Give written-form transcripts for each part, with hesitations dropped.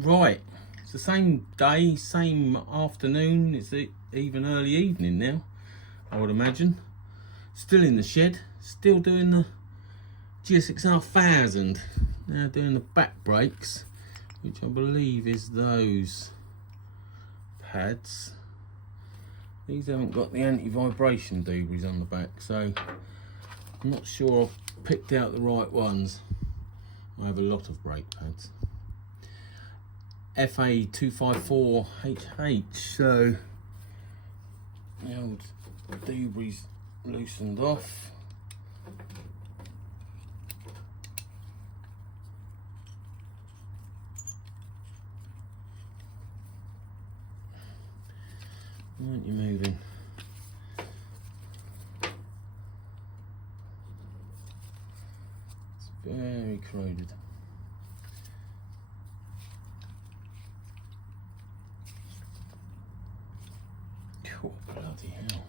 Right, it's the same day, same afternoon. It's even early evening now, I would imagine. Still in the shed, still doing the Gsxr 1000. Now doing the back brakes, which I believe is those pads. These haven't got the anti-vibration dooblies on the back, so I'm not sure I've picked out the right ones. I have a lot of brake pads. FA254HH, so the old dooblie's loosened off. Why aren't you moving? It's very corroded. Oh, bloody hell.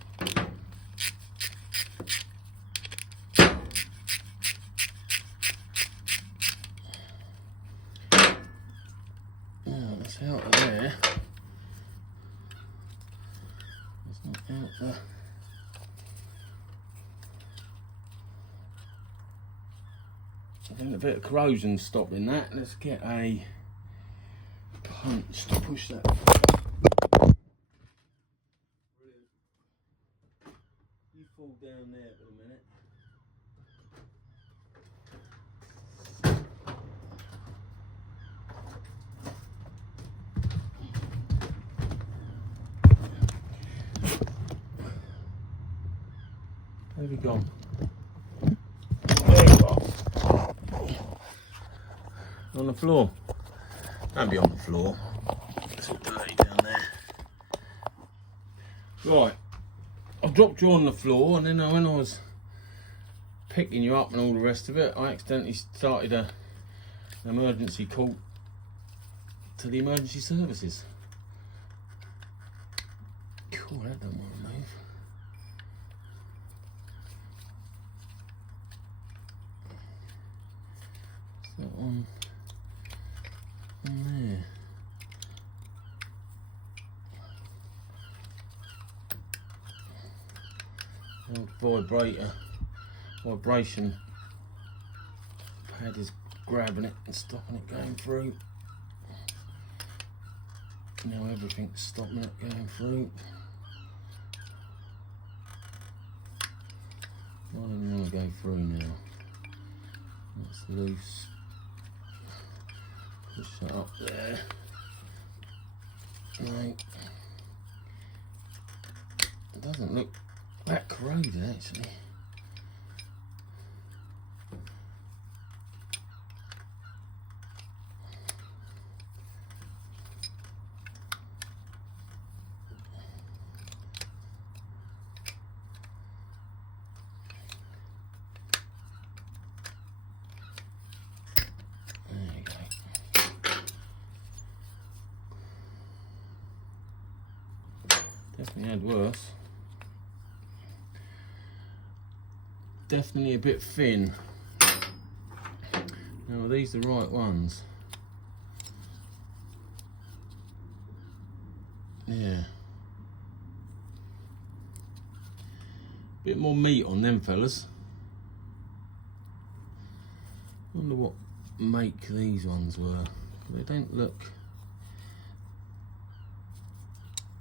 Oh, that's out of there. It's not out there. I think a bit of corrosion's stopping that. Let's get a punch to push that. You fall down there for a minute. Where have you gone? There you are. On the floor. Don't be on the floor. It's all dirty down there. Right. I dropped you on the floor, and then when I was picking you up and all the rest of it, I accidentally started an emergency call to the emergency services. Cool, that don't want to move. Is that on there? Vibration pad is grabbing it and stopping it going through. Now everything's stopping it going through. I don't want to go through now. That's loose. Push that up there. No. It doesn't look that corroded actually. There you go. Definitely had worse. Definitely a bit thin. Now, are these the right ones? Yeah. Bit more meat on them fellas. Wonder what make these ones were. They don't look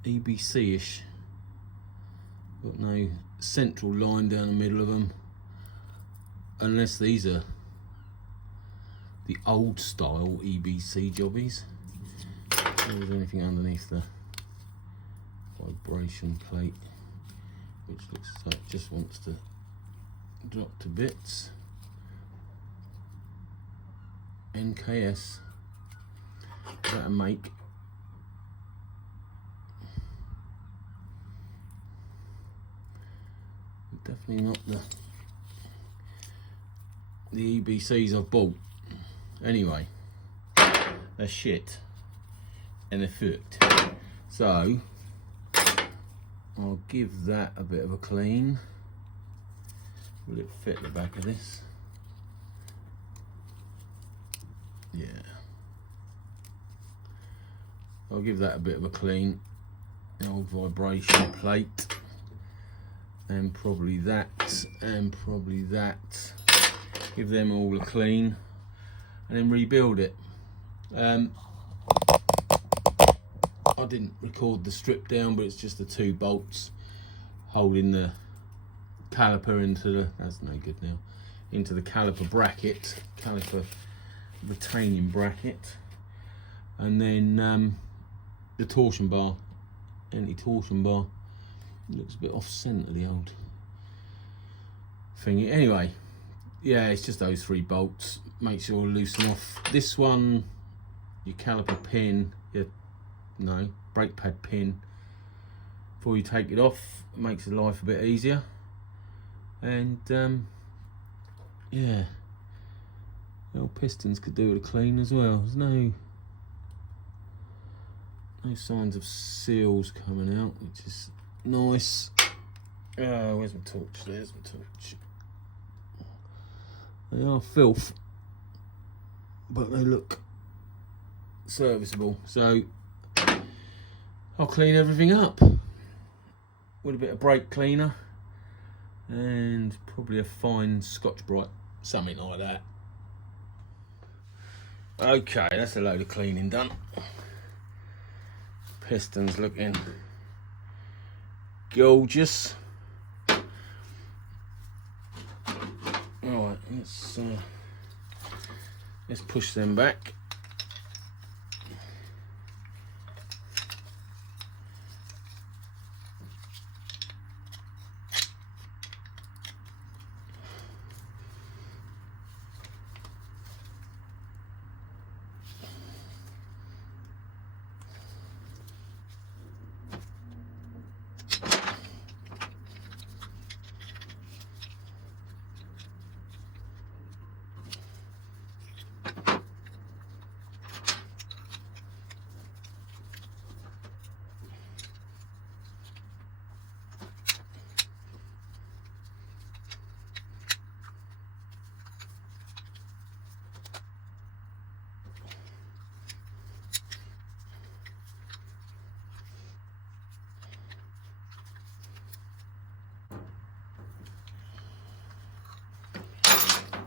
EBC-ish. Got no central line down the middle of them. Unless these are the old style EBC jobbies. If there's anything underneath the vibration plate, which looks like it just wants to drop to bits. NKS. Is that a make? Definitely not the EBCs I've bought. Anyway, they're shit and they're fucked. So I'll give that a bit of a clean. Will it fit the back of this? Yeah. I'll give that a bit of a clean. The old vibration plate, and probably that, and probably that. Give them all a clean, and then rebuild it. I didn't record the strip down, but it's just the 2 bolts holding the caliper into the, that's no good now, into the caliper bracket, caliper retaining bracket, and then the torsion bar, anti-torsion bar. It looks a bit off centre, the old thingy. Anyway, yeah, it's just those 3 bolts. Make sure to loosen off this one, your caliper pin, your brake pad pin, before you take it off. It makes the life a bit easier. And yeah, the old pistons could do with a clean as well. There's no signs of seals coming out, which is nice. Oh, where's my torch? There's my torch. They are filth, but they look serviceable. So I'll clean everything up with a bit of brake cleaner and probably a fine Scotch-Brite, something like that. Okay, that's a load of cleaning done. Pistons looking gorgeous. Alright, let's push them back.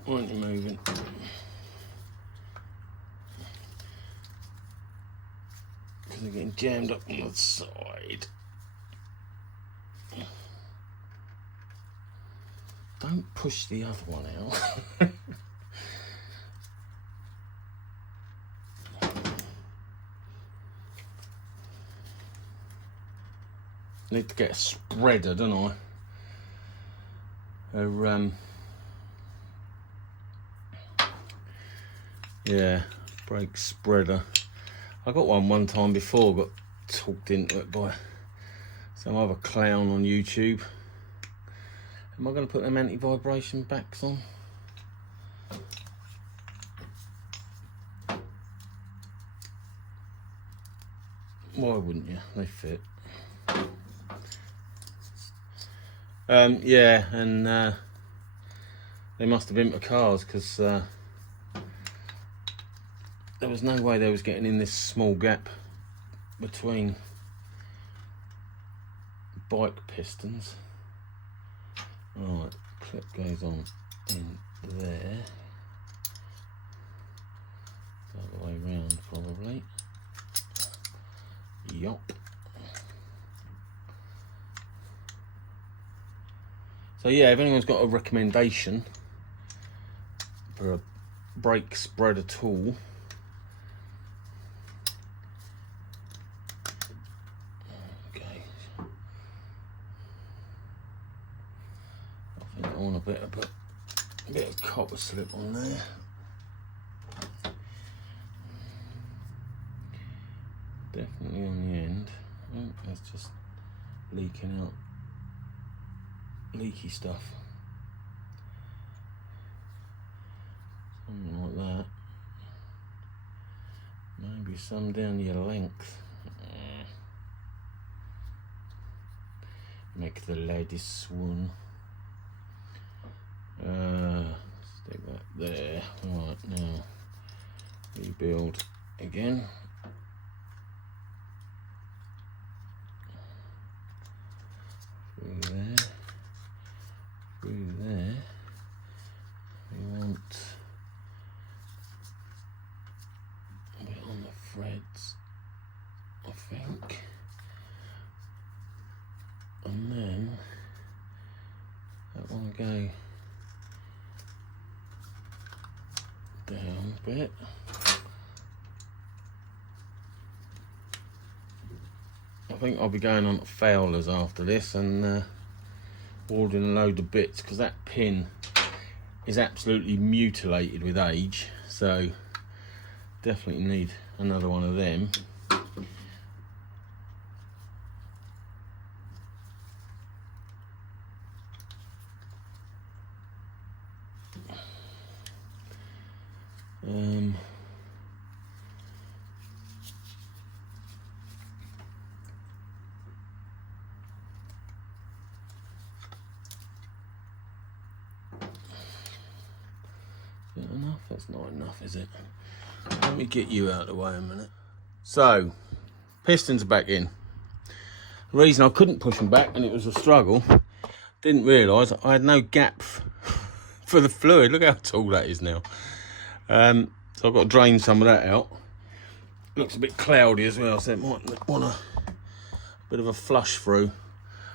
Why aren't you moving? Because they're getting jammed up on the side. Don't push the other one out. Need to get a spreader, don't I? Yeah, brake spreader. I got one time before, got talked into it by some other clown on YouTube. Am I going to put them anti-vibration backs on? Why wouldn't you? They fit. Yeah, and they must have been to cars, because there was no way they was getting in this small gap between bike pistons. Alright, clip goes on in there. The other way round probably. Yup. So yeah, if anyone's got a recommendation for a brake spreader tool, okay, I think I want a bit of copper slip on there. Definitely on the end. Oh, that's just leaking out. Leaky stuff. Something like that. Maybe some down your length. Make the ladies swoon. Stick that there. Right, now rebuild again. threads, I think. And then that one go down a bit. I think I'll be going on to Fowler's after this and ordering a load of bits, because that pin is absolutely mutilated with age, so definitely need another one of them. Is that enough? That's not enough, is it? Let me get you out of the way a minute. So, pistons are back in. The reason I couldn't push them back, and it was a struggle, didn't realise I had no gap for the fluid. Look how tall that is now. So I've got to drain some of that out. Looks a bit cloudy as well, so it might want a bit of a flush through.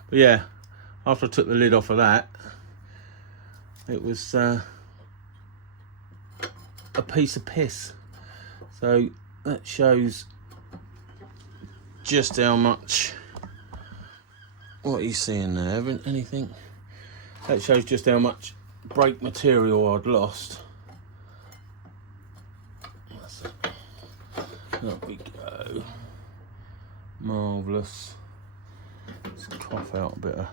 But yeah, after I took the lid off of that, it was a piece of piss. So that shows just how much, what are you seeing there? Anything? That shows just how much brake material I'd lost. That's it. There we go. Marvellous. Let's cough out a bit of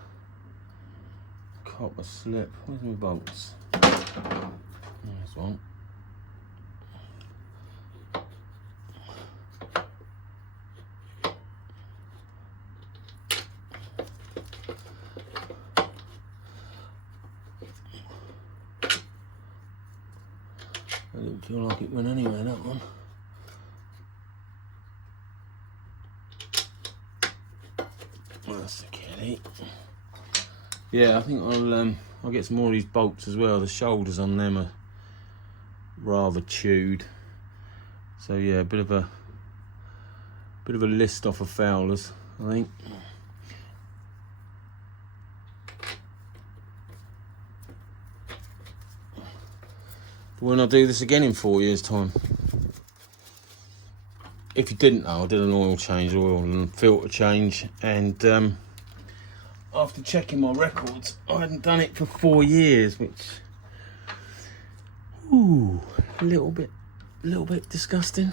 copper slip. Where's my bolts? There's one. It didn't feel like it went anywhere, that one. That's the kitty. Yeah, I think I'll get some more of these bolts as well. The shoulders on them are rather chewed. So yeah, a bit of a list off of Fowler's, I think. When I do this again in 4 years' time. If you didn't know, I did an oil change, oil and filter change, and after checking my records, I hadn't done it for 4 years, which, ooh, a little bit disgusting.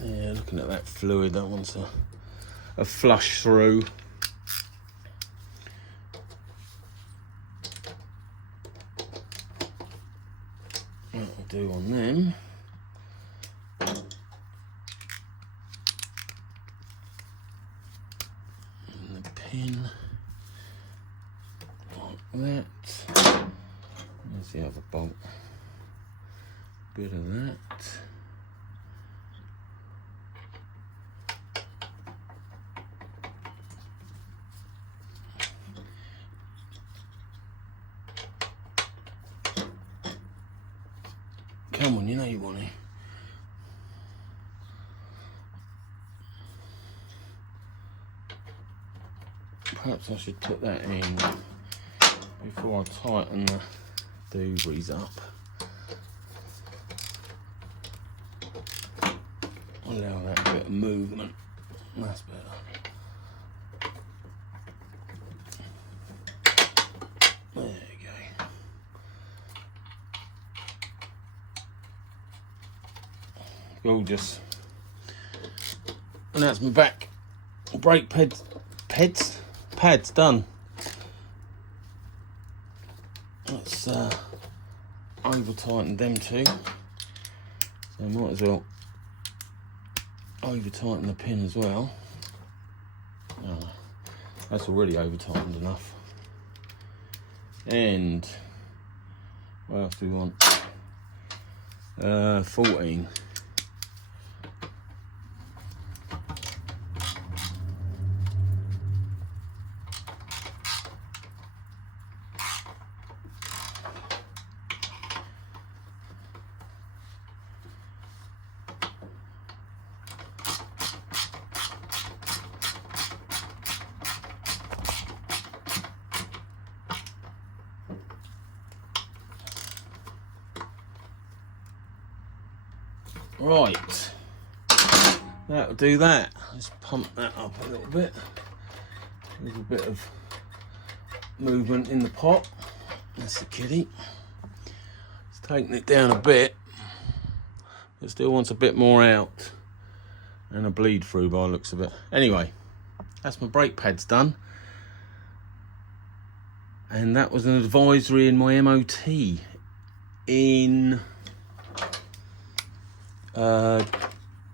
Yeah, looking at that fluid, that one's a flush through. That'll do on them. And the pin like that. There's the other bolt. Bit of that. Come on, you know you want it. Perhaps I should put that in before I tighten the doobies up. Allow that bit of movement. That's better. There you go. Gorgeous. And that's my back brake pads done. Let's over tighten them too. So I might as well over tighten the pin as well. Oh, that's already over tightened enough. And what else do we want? 14. Right, that'll do that. Let's pump that up a little bit. There's a bit of movement in the pot. That's the kitty. It's taking it down a bit. It still wants a bit more out. And a bleed through by the looks of it. Anyway, that's my brake pads done. And that was an advisory in my MOT in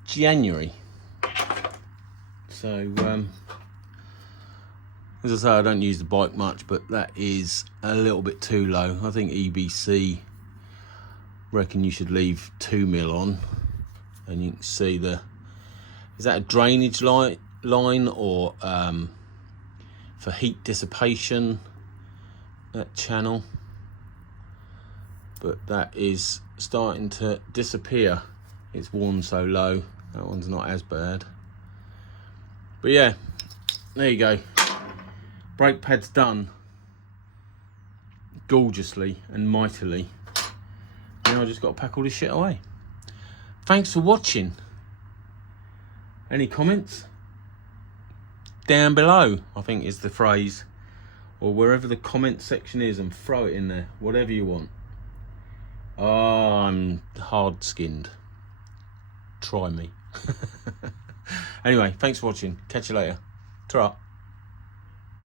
January. So as I say, I don't use the bike much, but that is a little bit too low. I think EBC reckon you should leave 2 mil on, and you can see the, is that a drainage line or for heat dissipation, that channel? But that is starting to disappear. It's worn so low. That one's not as bad. But yeah, there you go. Brake pads done gorgeously and mightily. Now I just got to pack all this shit away. Thanks for watching. Any comments? Down below, I think is the phrase. Or wherever the comment section is, and throw it in there. Whatever you want. Oh, I'm hard-skinned. Try me. Anyway, thanks for watching. Catch you later. Ta-ra.